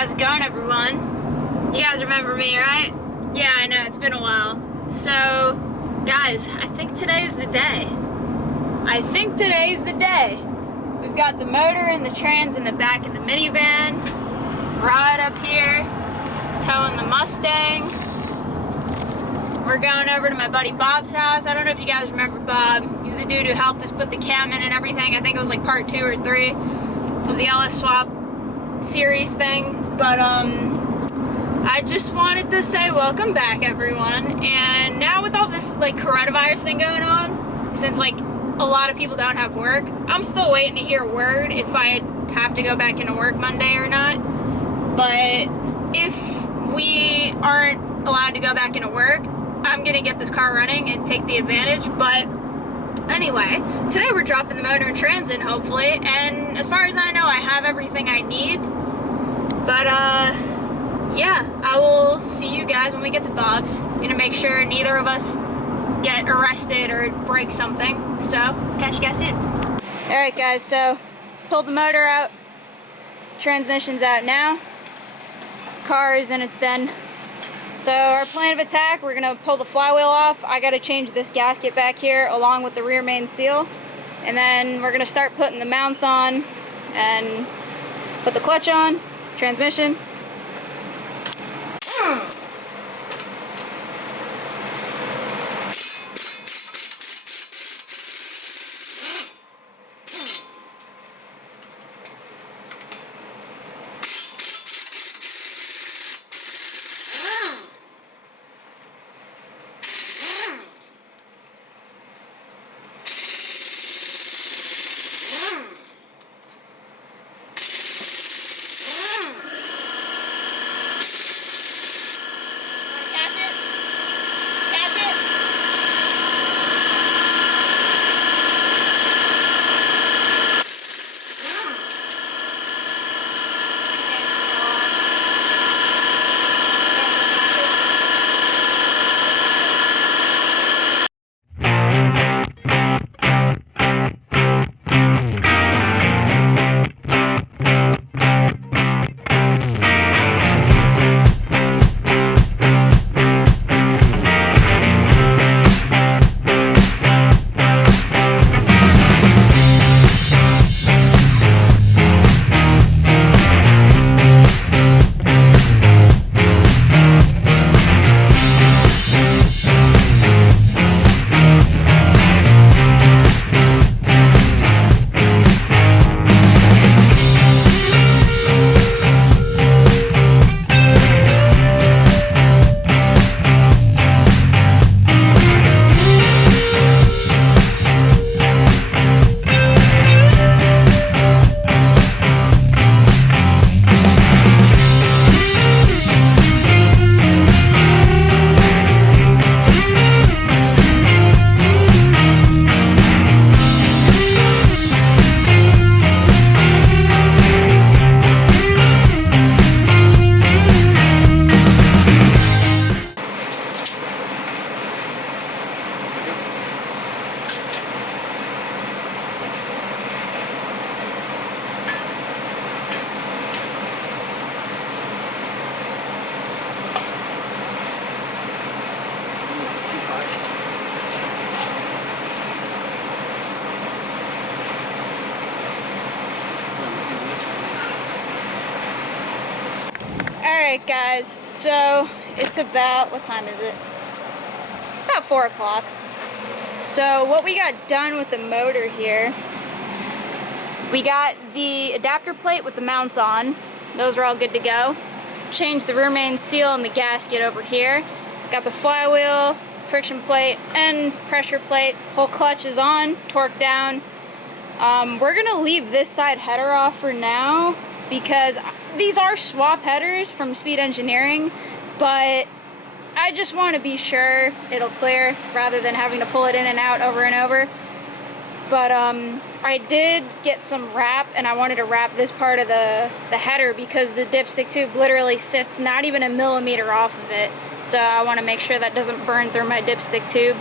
How's it going, everyone? You guys remember me, right? Yeah, I know, it's been a while. So, guys, I think today's the day. We've got the motor and the trans in the back of the minivan. Rod up here, towing the Mustang. We're going over to my buddy Bob's house. I don't know if you guys remember Bob. He's the dude who helped us put the cam in and everything. I think it was like part 2 or 3 of the LS Swap series thing. But I just wanted to say welcome back, everyone. And now with all this like coronavirus thing going on, since like a lot of people don't have work, I'm still waiting to hear word if I have to go back into work Monday or not. But if we aren't allowed to go back into work, I'm gonna get this car running and take the advantage. But anyway, today we're dropping the motor and trans in, hopefully, and as far as I know, I have everything I need. But yeah, I will see you guys when we get to Bob's. I'm gonna make sure neither of us get arrested or break something, so catch you guys soon. Alright guys, so pulled the motor out, transmission's out now, car is in its den. So our plan of attack, we're gonna pull the flywheel off. I gotta change this gasket back here along with the rear main seal. And then we're gonna start putting the mounts on and put the clutch on, transmission. Alright guys, so it's about, what time is it? About 4 o'clock. So what we got done with the motor here, we got the adapter plate with the mounts on. Those are all good to go. Changed the rear main seal and the gasket over here. Got the flywheel, friction plate, and pressure plate. Whole clutch is on, torque down. We're gonna leave this side header off for now because these are swap headers from Speed Engineering, but I just want to be sure it'll clear rather than having to pull it in and out over and over. But I did get some wrap, and I wanted to wrap this part of the header because the dipstick tube literally sits not even a millimeter off of it. So I want to make sure that doesn't burn through my dipstick tube.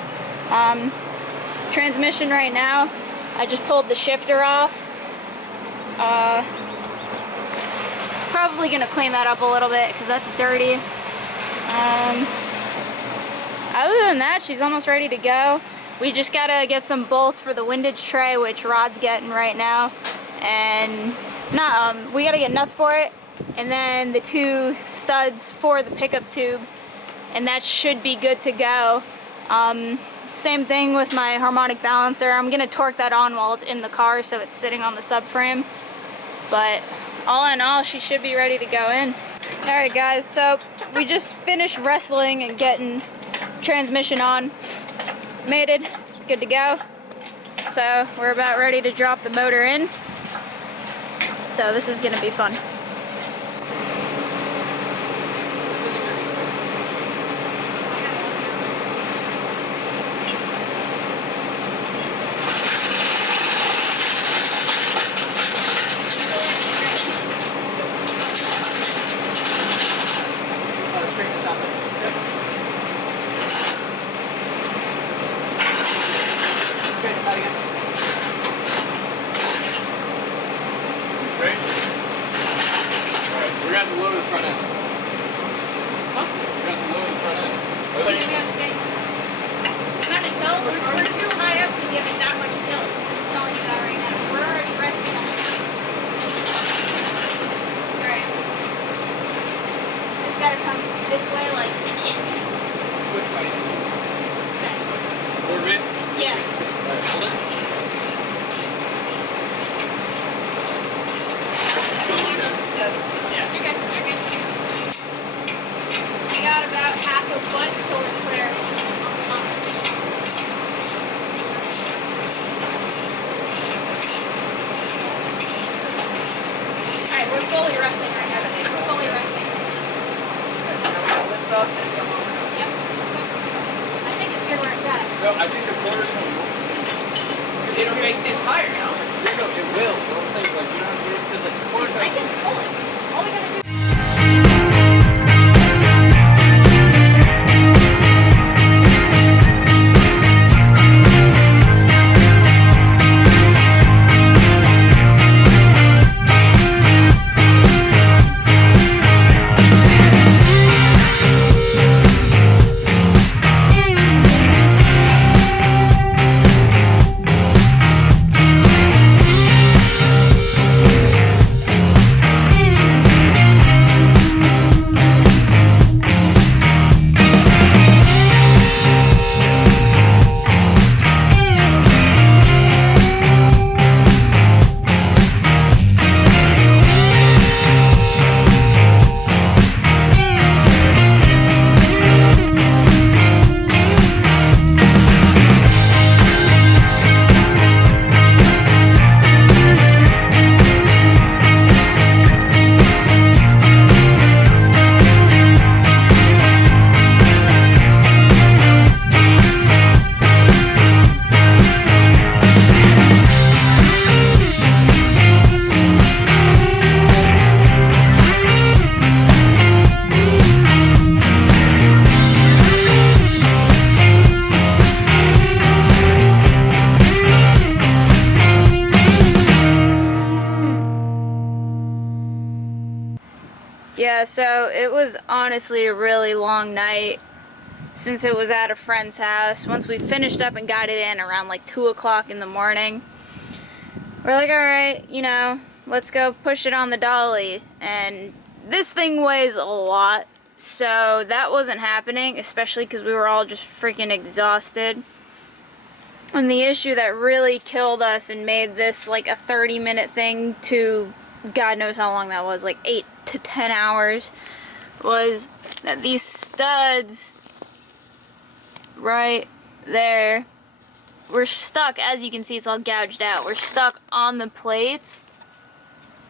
Transmission right now, I just pulled the shifter off. probably gonna clean that up a little bit because that's dirty. Other than that, she's almost ready to go. We just gotta get some bolts for the windage tray, which Rod's getting right now, and we gotta get nuts for it, and then the 2 studs for the pickup tube, and that should be good to go. Same thing with my harmonic balancer. I'm gonna torque that on while it's in the car so it's sitting on the subframe, but all in all, she should be ready to go in. Alright guys, so we just finished wrestling and getting transmission on. It's mated, it's good to go. So we're about ready to drop the motor in. So this is gonna be fun. We're too high up to give it that much tilt. I'm telling you that right now. We're already resting on it. Alright. It's gotta come this way like an inch. Which way? Okay. Forward? Yeah. Alright, hold it. Yeah. You're good. You're good. We got about half a foot until we're clear. We're fully resting right now. We're fully resting. Okay, so now we gotta lift up and come over. Yep. I think it's good where it's at. No, I think the quarter's gonna move. It'll make this higher, no? It will. Don't think like you don't have to do it because the quarter's I can pull it. All we gotta do. Yeah, so it was honestly a really long night since it was at a friend's house. Once we finished up and got it in around like 2 o'clock in the morning, we're like, alright, you know, let's go push it on the dolly. And this thing weighs a lot, so that wasn't happening, especially because we were all just freaking exhausted. And the issue that really killed us and made this like a 30-minute thing to God knows how long that was, like 8 to 10 hours, was that these studs right there were stuck. As you can see, it's all gouged out. We're stuck on the plates.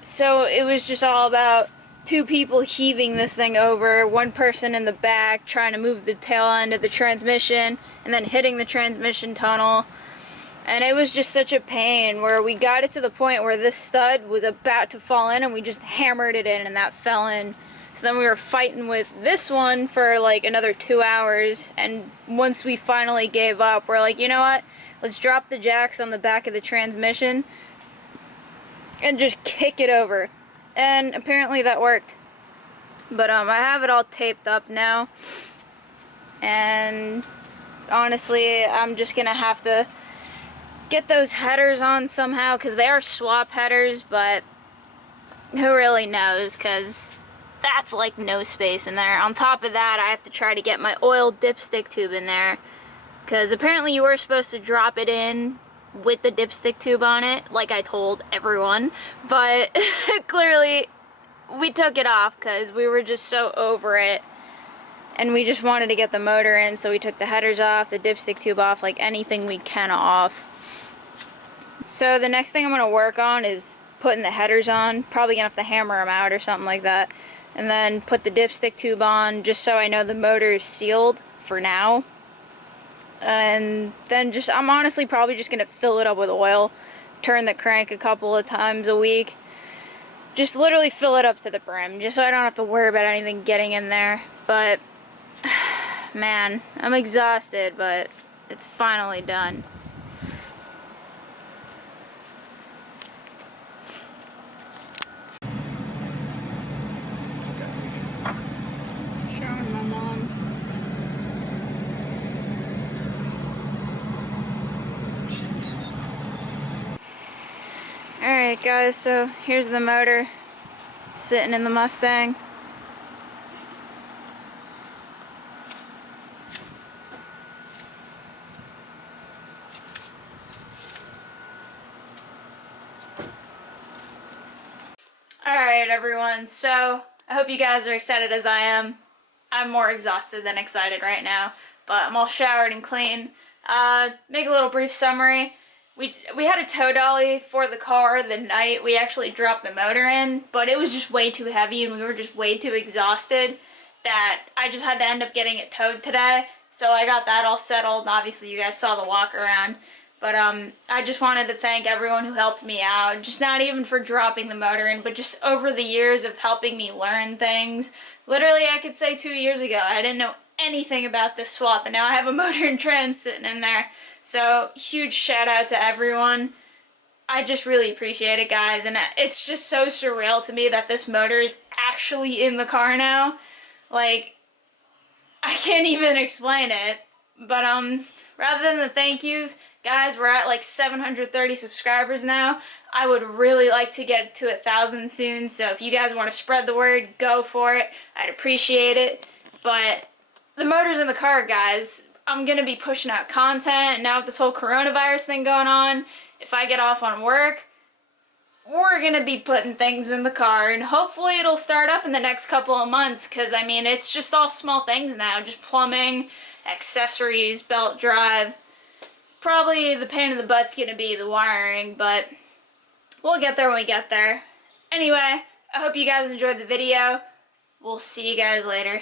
So it was just all about 2 people heaving this thing over, 1 person in the back trying to move the tail end of the transmission, and then hitting the transmission tunnel. And it was just such a pain where we got it to the point where this stud was about to fall in and we just hammered it in and that fell in. So then we were fighting with this one for like another 2 hours, and once we finally gave up, we're like, you know what? Let's drop the jacks on the back of the transmission and just kick it over. and apparently that worked. But I have it all taped up now, and honestly, I'm just gonna have to get those headers on somehow, because they are swap headers, but who really knows, because that's like no space in there. On top of that, I have to try to get my oil dipstick tube in there, because apparently you were supposed to drop it in with the dipstick tube on it, like I told everyone, but clearly we took it off because we were just so over it, and we just wanted to get the motor in, so we took the headers off, the dipstick tube off, like anything we can off. So the next thing I'm going to work on is putting the headers on. Probably going to have to hammer them out or something like that. And then put the dipstick tube on, just so I know the motor is sealed for now. And then I'm honestly probably just going to fill it up with oil. Turn the crank a couple of times a week. Just literally fill it up to the brim, just so I don't have to worry about anything getting in there. But, man, I'm exhausted, but it's finally done. Showing my mom. Alright guys, so here's the motor sitting in the Mustang. Alright everyone, so I hope you guys are excited as I am. I'm more exhausted than excited right now, but I'm all showered and clean. Make a little brief summary. We had a tow dolly for the car the night we actually dropped the motor in, but it was just way too heavy and we were just way too exhausted that I just had to end up getting it towed today. So I got that all settled, and obviously you guys saw the walk around. But I just wanted to thank everyone who helped me out, just not even for dropping the motor in, but just over the years of helping me learn things. Literally, I could say 2 years ago, I didn't know anything about this swap, and now I have a motor and trans sitting in there. So, huge shout out to everyone. I just really appreciate it, guys, and it's just so surreal to me that this motor is actually in the car now. Like, I can't even explain it. But, rather than the thank yous, guys, we're at like 730 subscribers now. I would really like to get to 1,000 soon, so if you guys want to spread the word, go for it. I'd appreciate it. But the motor's in the car, guys. I'm going to be pushing out content. Now with this whole coronavirus thing going on, if I get off on work, we're going to be putting things in the car, and hopefully it'll start up in the next couple of months, because, I mean, it's just all small things now, just plumbing, accessories, belt drive. Probably the pain in the butt's going to be the wiring, but we'll get there when we get there. Anyway, I hope you guys enjoyed the video. We'll see you guys later.